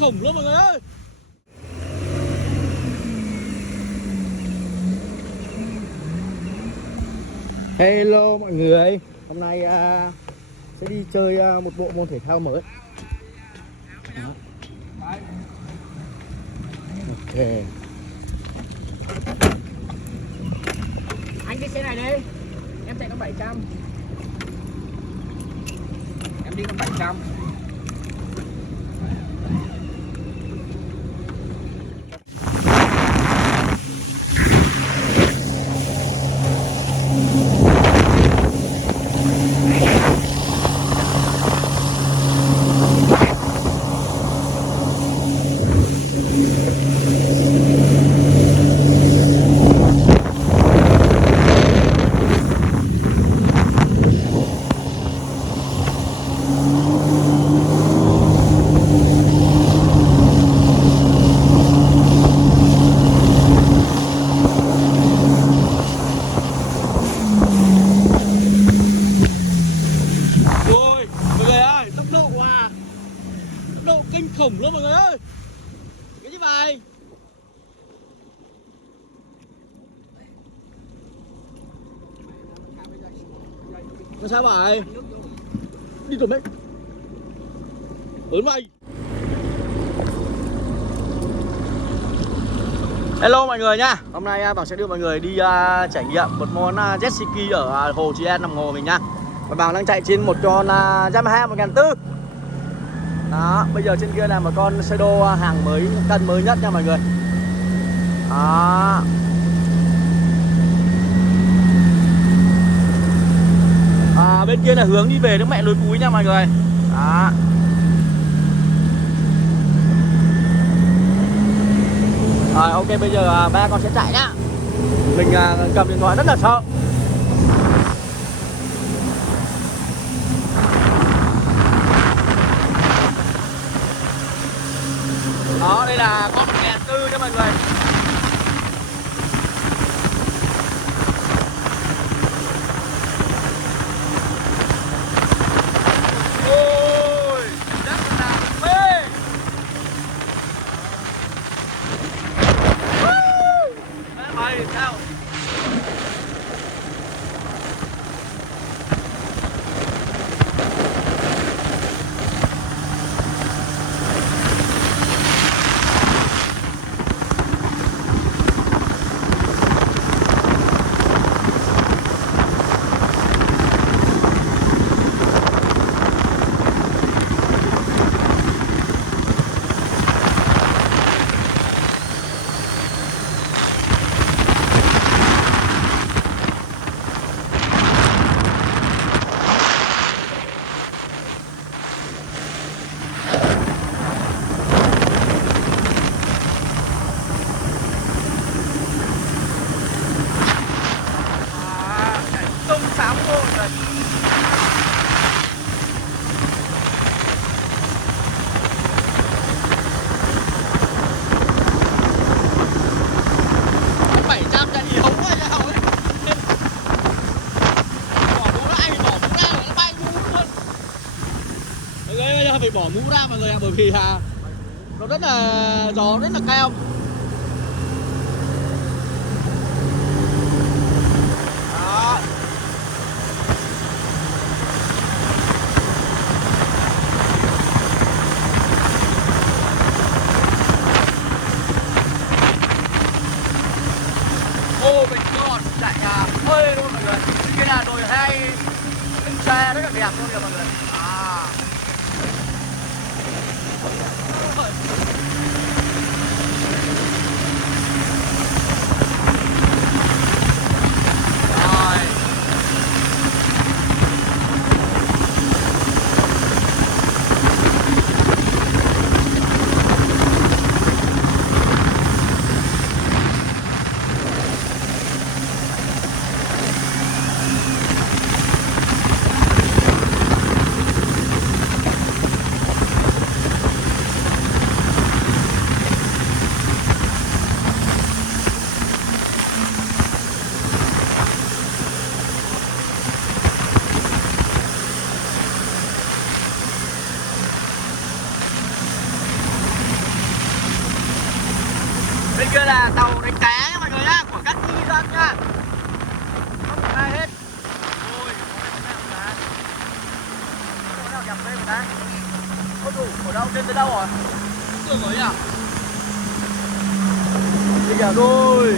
Khủng luôn mọi người ơi. Hello mọi người, hôm nay sẽ đi chơi một bộ môn thể thao mới. Đó. Ok. Anh cái xe này đi, em chạy có 700. Em đi có 700. Kinh khủng luôn mọi người ơi. Cái gì vậy? Làm sao vậy? Đi rồi mấy. Lớn vậy. Hello mọi người nhá. Hôm nay Bảo sẽ đưa mọi người đi trải nghiệm một món jet ski ở hồ Trị An nằm hồ mình nhá. Và Bảo đang chạy trên một con Yamaha 1400. Đó, bây giờ trên kia là một con Shadow hàng mới, cân mới nhất nha mọi người. Đó. Bên kia là hướng đi về nước mẹ lối Cúi nha mọi người. Đó. Rồi ok, bây giờ ba con sẽ chạy nhá. Mình cầm điện thoại rất là sợ. Đó, đây là con 1400 nha mọi người. Ôi, rất là mê. Mày sao? Phải bỏ mũ ra mọi người ạ, bởi vì nó rất là gió rất là cao. Đó. Ô mình còn chạy hơi luôn mọi người. Cái là đồi 2 xe rất là đẹp luôn kìa mọi người. Rồi. Bên kia là tàu đánh cá nha mọi người nhá, của các ngư dân nhá. Không có ai hết. Ôi, có nào nhập đây một cái. Ôi đủ, ở đâu, lên tới đâu rồi? Tưởng rồi à? Đi kìa rồi.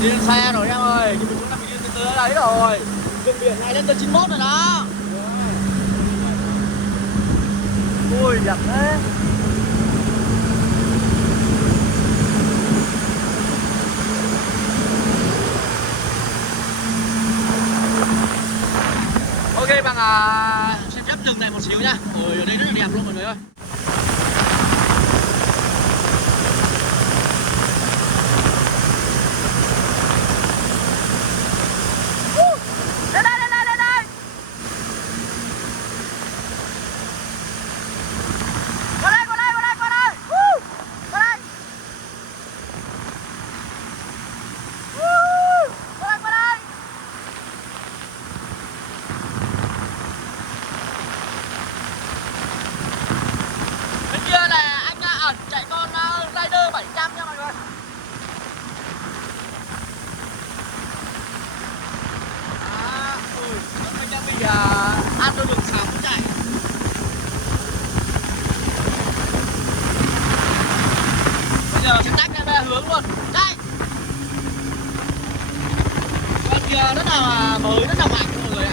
Đi lên xe rồi em ơi, nhưng mình cũng đang bị đi từ từ đấy rồi. Đường biển này lên tới 91 rồi đó. Ui đẹp thế. Ok bằng xem phép dừng lại một xíu nha. Ôi ở đây rất là đẹp luôn mọi người ơi. Lên đây, lên đây, lên đây. Qua đây, qua đây, qua đây, qua đây. Qua đây. Qua đây, qua đây. Bên kia là anh ẩn chạy con Rider 700 nha mọi người. Anh đang bị ăn đôi đường sóng chạy. Bây giờ sẽ tách ra bây giờ hướng luôn. Chạy. Bên kia rất là mới, rất là mạnh mọi người ạ.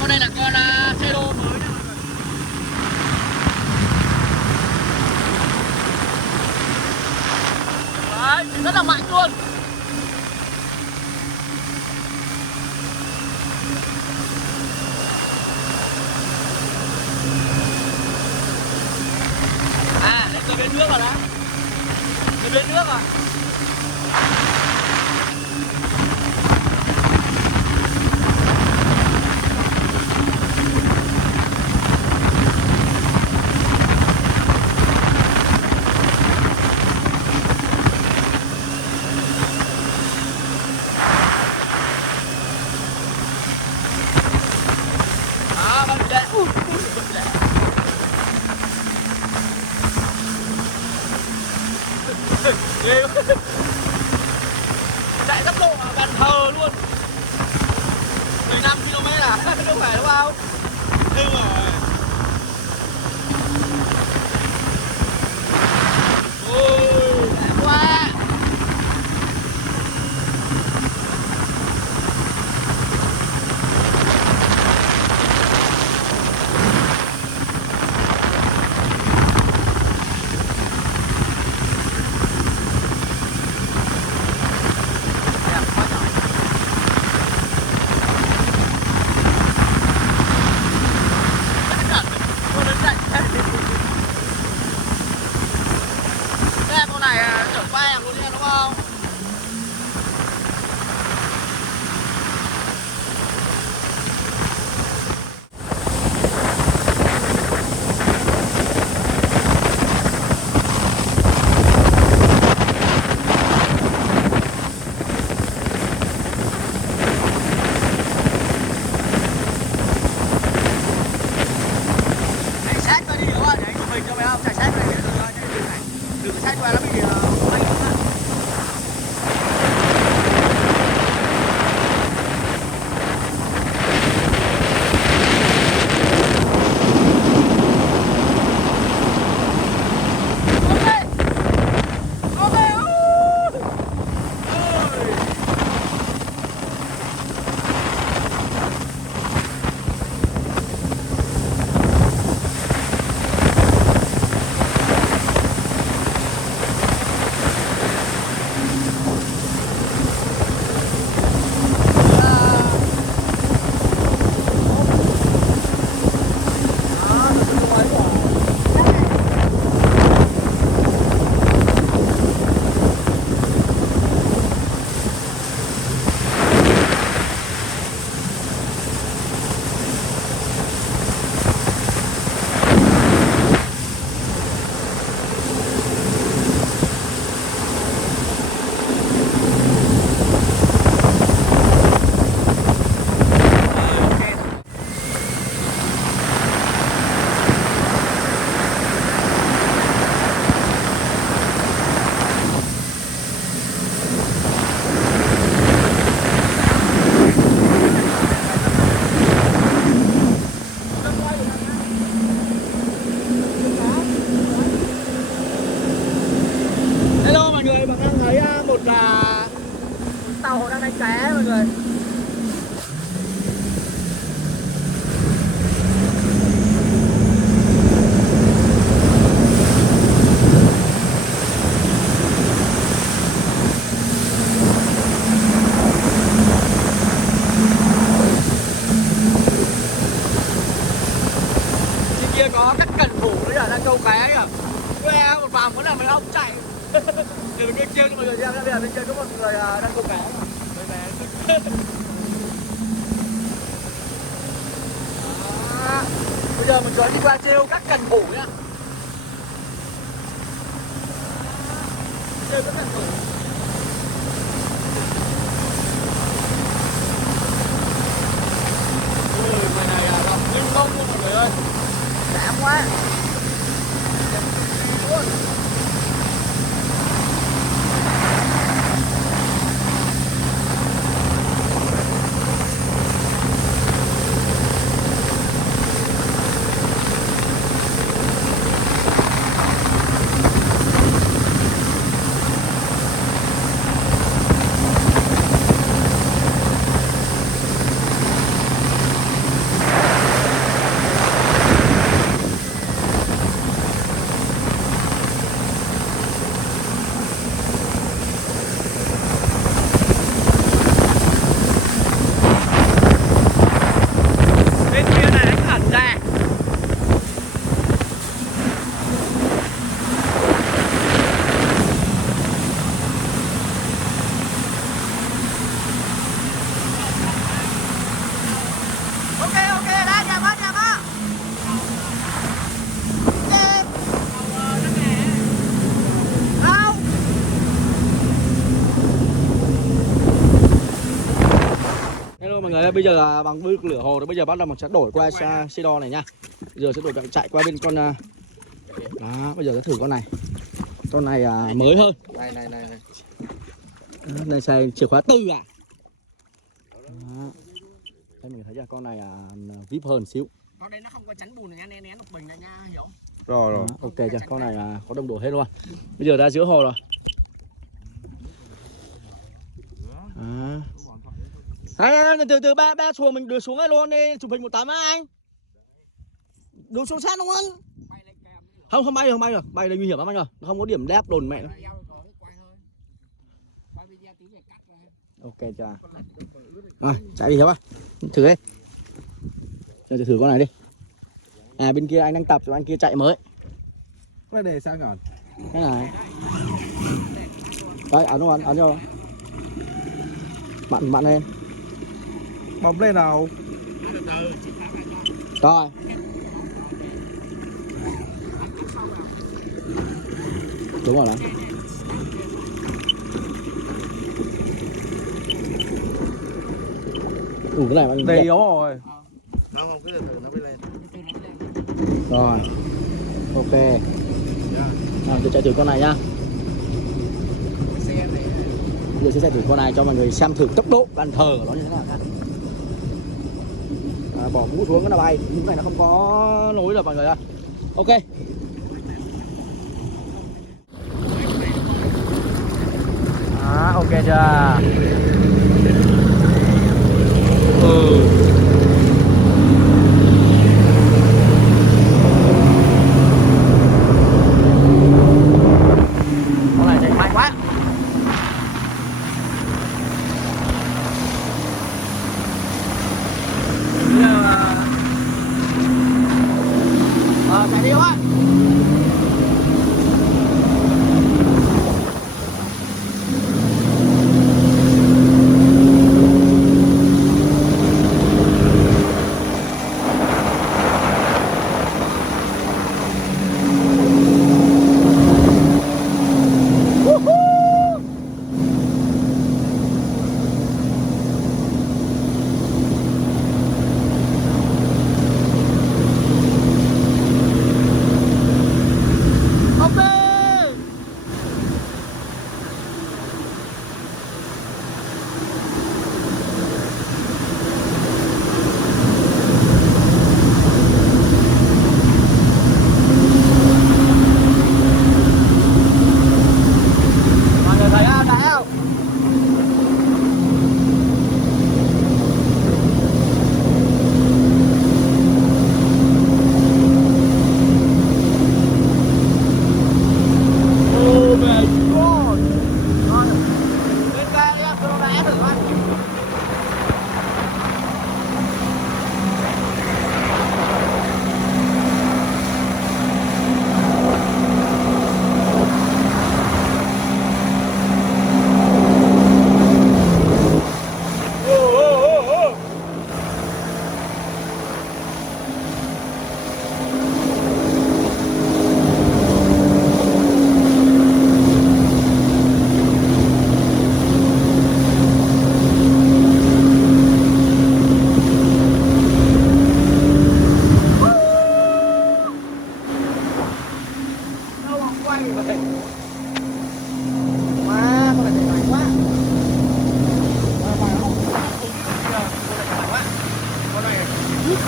Con này là con xe đô mới nha mọi người. Đấy, rất là mạnh luôn. Lên tới bên nước rồi đó. Lên bên nước rồi. Chạy tốc độ gần thờ luôn. 15 km à? Không phải đúng không? Nhưng mà ôi đẹp quá. Để bên kia cho mọi người xem. Bây giờ bên kia có một người đang cùng bé. Người bé. Đó. Bây giờ mình sẽ đi qua trêu các cần thủ nhá. Trêu các cần thủ. Người này rộng lưu thông luôn mọi người ơi. Dám quá. Luôn. Mọi người ơi, bây giờ bằng bước lửa hồ rồi, bây giờ bắt đầu mình sẽ đổi qua xe đo này nha. Bây giờ sẽ đổi chạy qua bên con đó, bây giờ sẽ thử con này. Con này mới hơn. Này. Này xài chìa khóa 4 à? Đó. Đây mình thấy là con này vip hơn xíu. Con đây nó không có chắn bùn này nha, nén một bình này nha, hiểu? Rồi. Ok chưa? Con này có đồng đồ hết luôn. Bây giờ ra giữa hồ rồi. Từ ba xuồng mình đưa xuống đây luôn đi, chụp hình 18 á anh. Đưa xuống sát luôn anh. Không bay được, bay đây nguy hiểm lắm anh ơi. Nó không có điểm đáp đồn mẹ. Ok chưa? Rồi, chạy đi theo ba. Thử đi. Giờ thử con này đi. Bên kia anh đang tập rồi anh kia chạy mới. Cái này sao ngọn? Cái này. Đây, ấn vô. Bạn lên. Bấm lên nào. Rồi. Đúng rồi đó. Cái này bạn Đầy yếu rồi. Không, cứ từ từ nó mới lên. Rồi. Ok. Rồi, tôi chạy thử con này nhá. Bây giờ sẽ chạy thử con này cho mọi người xem thử tốc độ bàn thờ của nó như thế nào nha. Bỏ mũ xuống cái là bay, những này nó không có lối được mọi người ơi. Ok. Ok chưa? Con này chạy mạnh quá. Chạy đi quá.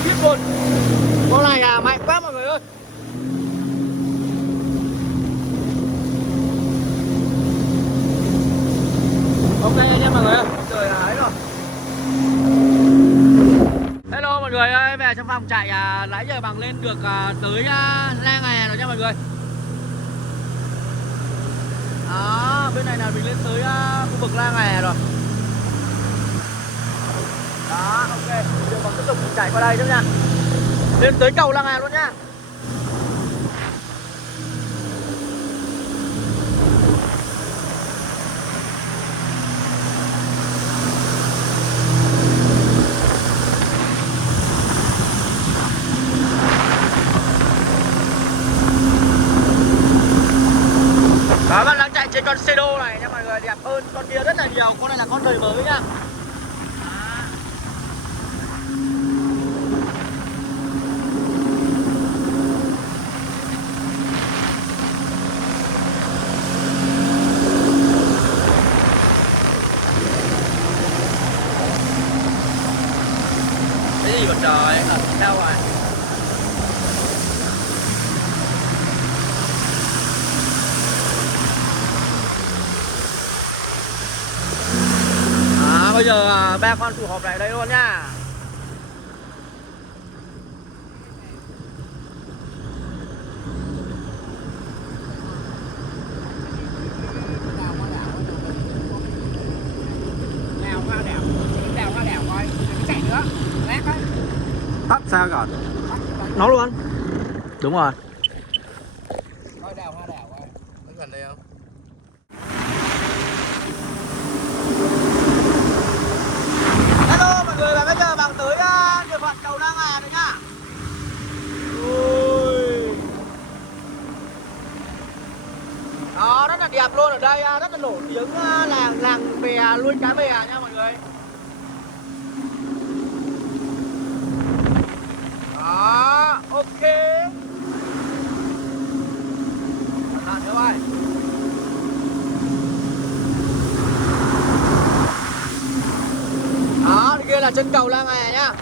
khiếp luôn. Con này mạnh quá mọi người ơi. Ok anh em mọi người ơi, trời ấy rồi. Hello mọi người ơi, về trong phòng chạy nãy giờ bằng lên được tới La Nghè rồi nha mọi người. Đó, bên này là mình lên tới khu vực La Nghè rồi. Đó, ok, giờ bằng tiếp tục chạy qua đây chứ nha. Lên tới cầu La Nghè luôn nha. Đó, bạn đang chạy trên con Cedo này nha mọi người, đẹp hơn con kia rất là nhiều. Con này là con đời mới nhá. Cái gì vậy trời, ở đâu rồi? Bây giờ ba con tụ họp lại đây luôn nha. Đèo qua đèo coi, chạy nữa, lát đấy. Tắt sao rồi? Nó luôn. Đúng rồi. Coi đèo qua đèo coi. Nó gần đây không? Hello mọi người, và bây giờ bằng tới địa phận cầu La Nghè rồi nha. Ui. Đó, rất là đẹp luôn, ở đây rất là nổi tiếng làng bè nuôi cá bè nha mọi người. Đó, ok. Cẩn thận các bạn. Đó, kia là chân cầu La Nghè nhá.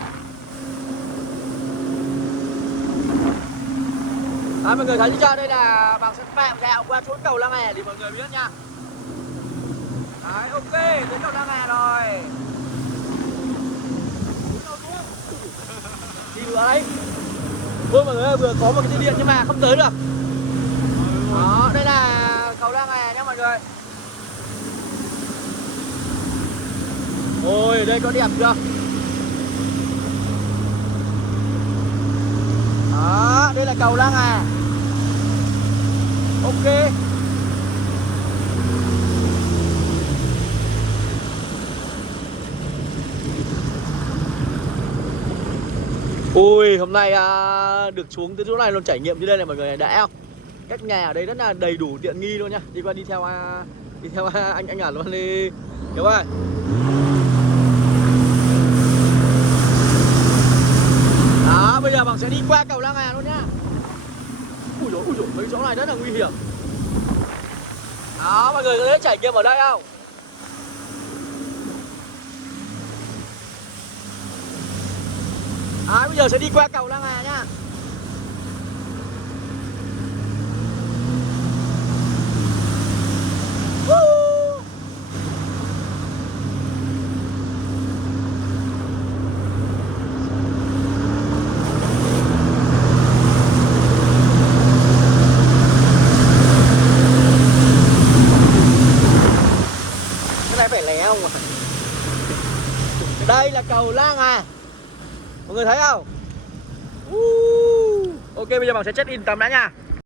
Đấy, mọi người thấy chưa? Đây là bằng sân phạm dạo qua xuống cầu La Nghè thì mọi người biết nha. Đấy, ok, đến cầu La Nghè rồi. Đi nữa đấy. Ôi mọi người ơi, vừa có một cái dây điện nhưng mà không tới được. Đó, đây là cầu La Nghè nhá mọi người. Ôi, đây có đẹp chưa? Đó, đây là cầu La Nghè. Ok. Ui, hôm nay được xuống tới chỗ này luôn, trải nghiệm như đây này mọi người, đã không? Cách nhà ở đây rất là đầy đủ tiện nghi luôn nhá. Đi qua đi theo anh Ẩn luôn đi. Hiểu không? Đó, bây giờ bằng sẽ đi qua cầu La Nghè luôn nhá. Ui dồi, mấy chỗ này rất là nguy hiểm. Đó, mọi người có thể trải nghiệm ở đây không? Đấy, bây giờ sẽ đi qua cầu La Nghè nhá. Phải lé không à? Đây là cầu La Nghè. Mọi người thấy không? Ok, bây giờ bằng sẽ check in tầm đã nha.